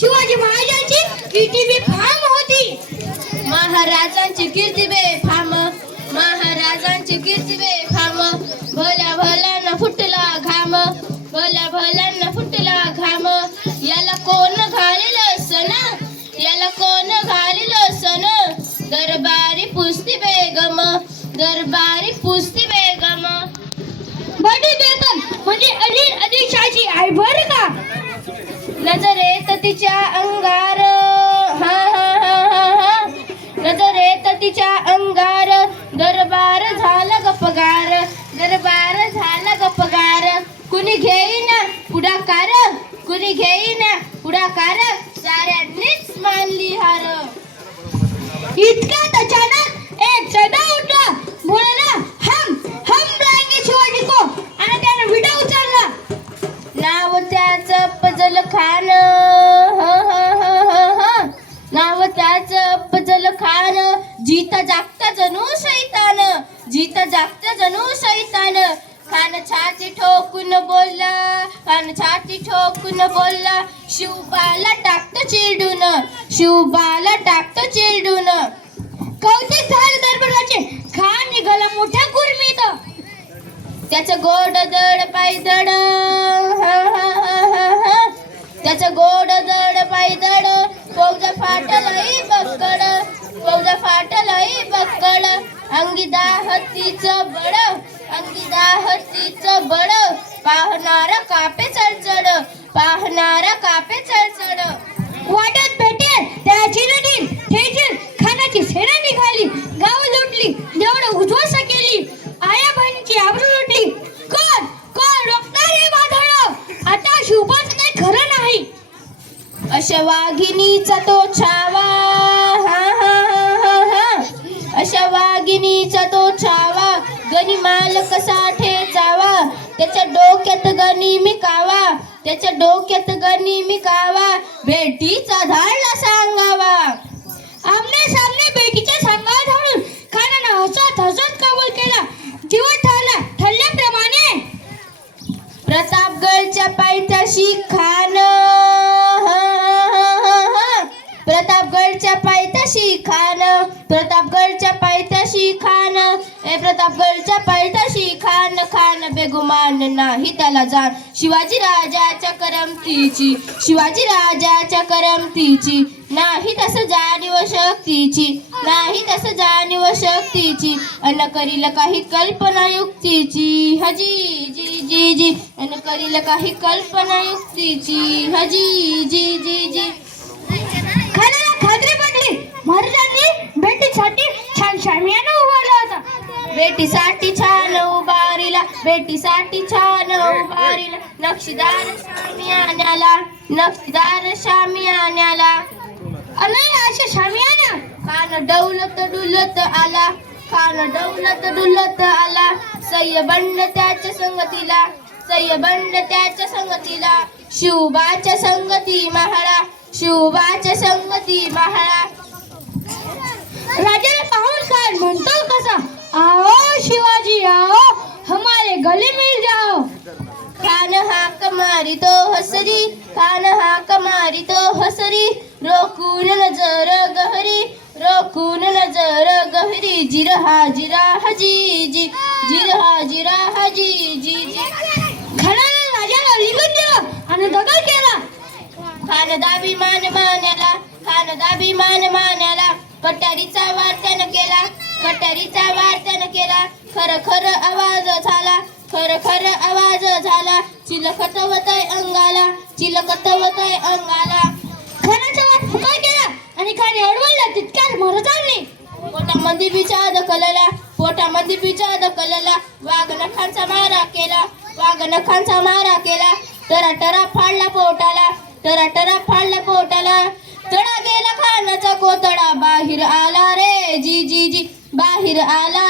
शिवाजी महाराजांची कीर्ती बेफाम होती. महाराजांची कीर्ती बेफाम, महाराजांची कीर्ती बेफाम. भल्या भल्यानं फुटला घाम, भल्या भल्यानं फुटला घाम. याला कोण घालील सन, याला कोण घालील सन. दरबारी पुस्ती बेगम, दरबारी पुस्ती बेगम. बडी बेगम म्हणजे आदिलशाची आई बरं का. नजरेत तिच्या अंगार, हा हा हा हा हा. नजरेत तिच्या अंगार. दरबार झाला गपगार, दरबार झाला गपगार. कुणी घेईना पुढाकार, कुणी घेईना पुढाकार. साऱ्यांनीच मानली हार. इतक्यात अचानक एक सदा उठला, बोलला हम लाएंगे शिवाजी को, आणि त्याने विडा उचलला. नाव त्याचं फजल खान, ह ह ह ह ह. नाव त्याचं फजल खान. जीता जागता जणू शैतान, जीता जागता जणू शैतान. खान छाती ठोकून बोलला, खान छाती ठोकून बोलला. शिवबाला टाकतो चिरडून, शिवबाला टाकतो चिरडून. कौतिक झालं दरबाराचे. खान निघाला मोठ्या कुर्मीत. त्याचं गोड दड पायदड, हा हा हा हा हा. त्याचं गोड दड पायदड. फौजा फाटलई बक्कड, फौजा फाटलई बक्कड. अंगी दाहतीचं बड, अंगी दाहतीचं बड. पाहणारा कापे चढचढ, पाहणारा कापे चढचढ. वाटत भेटेल त्याची नदीन ठेचील. खानाची सेना निघाली, गाव लुटली, देवळं उद्ध्वस्त केली. आया बहिणीची आबरू लुटली. कोण कोण रोखणार हे वादळ. आता शिवबाचं काही खरं नाही. अशा वाघिणीचा तो छावा, हा हा हा हा हा. अशा वाघिणीचा तो छावा. गनिमाल कसा ठेचावा. त्याच्या डोक्यात गनिमी कावा, त्याच्या डोक्यात गनिमी कावा. भेटीचा धाडला सांगावा. आमने सामने बेटीच्या सांगावर धाडून खानानं हसत हसत कबूल केला. जीव ठरला ठरल्याप्रमाणे. प्रतापगडच्या पायथ्याशी खान, प्रतापगडच्या पायथ्याशी खान, प्रतापगडच्या पायथ्याशी खान. ए प्रतापगडच्या पायथ्याशी खान. खान बेगुमान नाही त्याला जाण. शिवाजी राजाच्या करमतीची, शिवाजी राजाच्या करमतीची. नाही तसं जाणीव शक्तीची, नाही तसं जाणीव शक्तीची. अन करील काही कल्पना युक्तीची, हजी जी जी जी. अन करील काही कल्पना युक्तीची, हजी जी जी जी. खानाला खात्री पटली. महाराजांनी बेटीसाठी छान शामियाना उभारला होता. बेटीसाठी छान उभारीला, बेटीसाठी छान उभारीला. नक्षीदार शामियान्याला, नक्षीदार शामियान्याला. अनय अशा शामियाना. खान डौलत डुलत आला, खान डौलत डुलत आला. सय्यबंड त्याच्या संगतीला, सय्यबंड त्याच्या संगतीला. शिवबाच्या संगती महाळा, शिवबाच्या संगती महाळा. राजाला पाहून खान म्हणतो कसा, आओ शिवाजी आओ, हमारे गले मिल जाओ. खान हाक मारितो हसरी, खान हाक मारितो हसरी. रोखून नजर गहरी, रोखून नजर गहरी. जिरहा जिरा हजी जी, जिरहा जिरा हजी जी जी. खानाने राजाला लिखून दिलं आणि दगड केला. खान दाभिमान मान्याला, खान दाभिमान मान्याला. कटारीचा वार त्यानं केला, कटारीचा वार त्यानं केला. खर खर आवाज झाला, खर खर आवाज झाला. चिलखत वतय अंगाला, चिलखत वतय अंगाला. खानाचा वाट फुका केला आणि खाने अडवला. तितक्यात महाराजांनी पोटामध्ये बिचा दखलला, पोटामध्ये बिचा दखलला. वाघ नखांचा मारा केला, वाघ नखांचा मारा केला. टरा टरा फाडला पोटाला, टरा टरा फाडला पोटाला. तडा गेला खानाचा कोतडा. बाहेर आला रे जी जी जी, बाहेर आला